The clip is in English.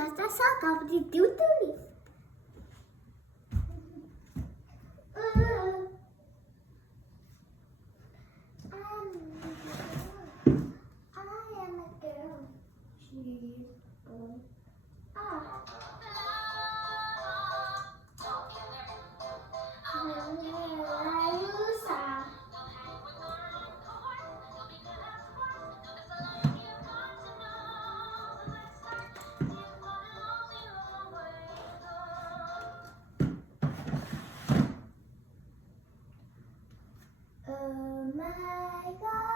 casa só de tudo. I am a girl. She is a boy. Ah. Oh my God.